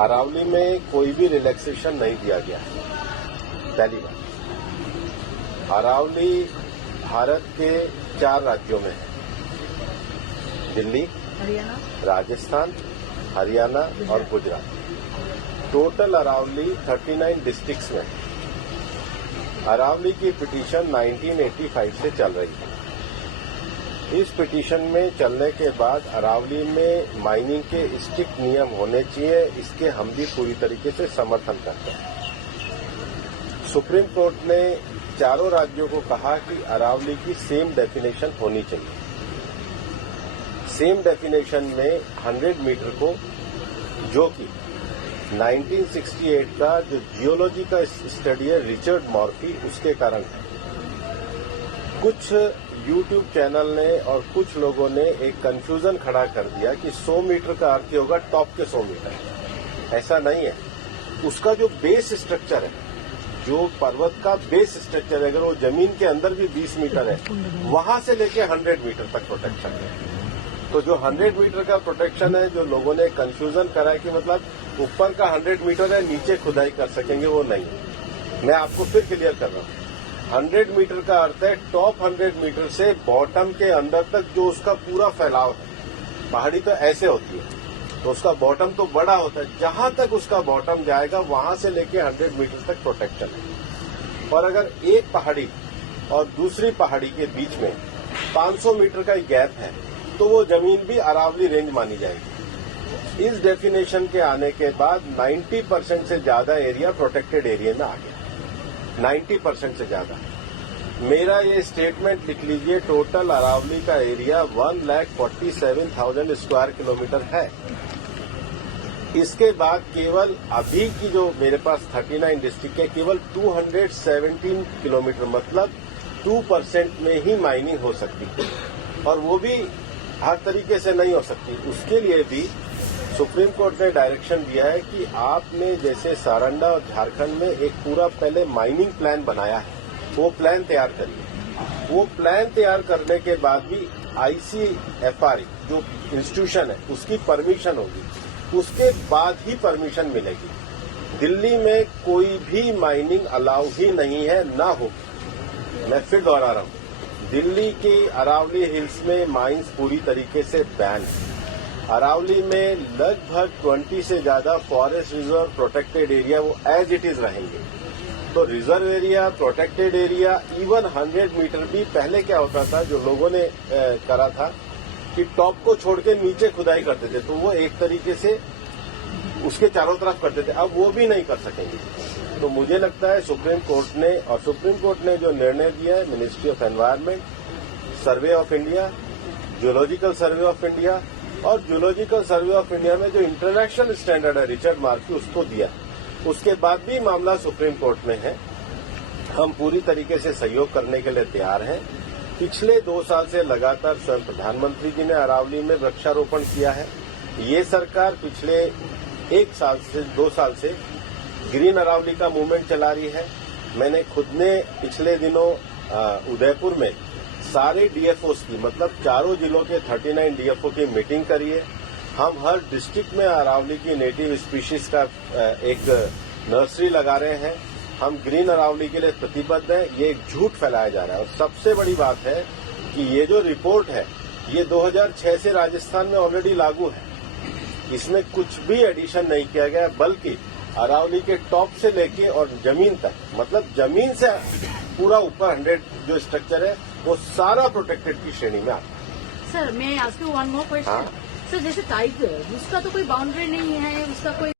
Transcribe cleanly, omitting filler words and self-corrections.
अरावली में कोई भी रिलैक्सेशन नहीं दिया गया है। पहली बात, अरावली भारत के 4 राज्यों में है, दिल्ली, हरियाणा, राजस्थान, हरियाणा और गुजरात। टोटल अरावली 39 डिस्ट्रिक्ट्स में है। अरावली की पिटीशन 1985 से चल रही है। इस पिटीशन में चलने के बाद अरावली में माइनिंग के स्ट्रिक्ट नियम होने चाहिए, इसके हम भी पूरी तरीके से समर्थन करते हैं। सुप्रीम कोर्ट ने चारों राज्यों को कहा कि अरावली की सेम डेफिनेशन होनी चाहिए। सेम डेफिनेशन में 100 मीटर को, जो कि 1968 का जो जियोलॉजी का स्टडी है रिचर्ड मॉर्फी, उसके कारण है। कुछ यूट्यूब चैनल ने और कुछ लोगों ने एक कंफ्यूजन खड़ा कर दिया कि 100 मीटर का अर्थ होगा टॉप के 100 मीटर। ऐसा नहीं है। उसका जो बेस स्ट्रक्चर है, जो पर्वत का बेस स्ट्रक्चर है, अगर वो जमीन के अंदर भी 20 मीटर है, वहां से लेके 100 मीटर तक प्रोटेक्शन है। तो जो 100 मीटर का प्रोटेक्शन है, जो लोगों ने कंफ्यूजन करा है कि मतलब ऊपर का 100 मीटर है, नीचे खुदाई कर सकेंगे, वो नहीं। मैं आपको फिर क्लियर कर रहा हूं। 100 मीटर का अर्थ है टॉप 100 मीटर से बॉटम के अंदर तक जो उसका पूरा फैलाव है। पहाड़ी तो ऐसे होती है, तो उसका बॉटम तो बड़ा होता है। जहां तक उसका बॉटम जाएगा, वहां से लेके 100 मीटर तक प्रोटेक्शन है। और अगर एक पहाड़ी और दूसरी पहाड़ी के बीच में 500 मीटर का गैप है, तो वो जमीन भी अरावली रेंज मानी जाएगी। इस डेफिनेशन के आने के बाद 90% से ज्यादा एरिया प्रोटेक्टेड एरिया में आ गया। 90% से ज्यादा। मेरा ये स्टेटमेंट लिख लीजिए, टोटल अरावली का एरिया 1,47,000 स्क्वायर किलोमीटर है। इसके बाद केवल अभी की जो मेरे पास 39 डिस्ट्रिक्ट है, केवल 217 किलोमीटर, मतलब 2% में ही माइनिंग हो सकती है। और वो भी हर तरीके से नहीं हो सकती। उसके लिए भी सुप्रीम कोर्ट ने डायरेक्शन दिया है कि आपने जैसे सारंडा और झारखंड में एक पूरा पहले माइनिंग प्लान बनाया है, वो प्लान तैयार करिए। वो प्लान तैयार करने के बाद भी ICFR जो इंस्टीट्यूशन है, उसकी परमिशन होगी, उसके बाद ही परमिशन मिलेगी। दिल्ली में कोई भी माइनिंग अलाउ ही नहीं है, ना होगी। मैं फिर दोहरा रहा हूं, दिल्ली की अरावली हिल्स में माइंस पूरी तरीके से बैन है। अरावली में लगभग 20 से ज्यादा फॉरेस्ट रिजर्व प्रोटेक्टेड एरिया वो एज इट इज रहेंगे। तो reserve area, protected area, even 100 metre भी पहले क्या होता था, जो लोगों ने करा था कि टॉप को छोड़ के नीचे खुदाई करते थे, तो वो एक तरीके से उसके चारों तरफ करते थे। अब वो भी नहीं कर सकेंगे। तो मुझे लगता है सुप्रीम कोर्ट ने जो निर्णय दिया है, ministry of environment, survey of India, geological survey of India, और जियोलॉजिकल सर्वे ऑफ इंडिया में जो इंटरनेशनल स्टैंडर्ड है रिचर्ड मार्फी, उसको दिया। उसके बाद भी मामला सुप्रीम कोर्ट में है। हम पूरी तरीके से सहयोग करने के लिए तैयार हैं। पिछले 2 साल से लगातार स्वयं प्रधानमंत्री जी ने अरावली में वृक्षारोपण किया है। ये सरकार पिछले 1 साल से 2 साल से ग्रीन अरावली का मूवमेंट चला रही है। मैंने खुद ने पिछले दिनों उदयपुर में सारे DFOs की, मतलब चारों जिलों के 39 DFO की मीटिंग करी है। हम हर डिस्ट्रिक्ट में अरावली की नेटिव स्पीशीज का एक नर्सरी लगा रहे हैं। हम ग्रीन अरावली के लिए प्रतिबद्ध हैं। ये एक झूठ फैलाया जा रहा है। और सबसे बड़ी बात है कि ये जो रिपोर्ट है, ये 2006 से राजस्थान में ऑलरेडी लागू है। इसमें कुछ भी एडिशन नहीं किया गया, बल्कि अरावली के टॉप से लेके और जमीन तक, मतलब जमीन से पूरा ऊपर 100 जो स्ट्रक्चर है, वो सारा प्रोटेक्टेड की श्रेणी में आता है। सर, मैं ask you one more question. Sir, जैसे टाइगर, उसका तो कोई बाउंड्री नहीं है, उसका कोई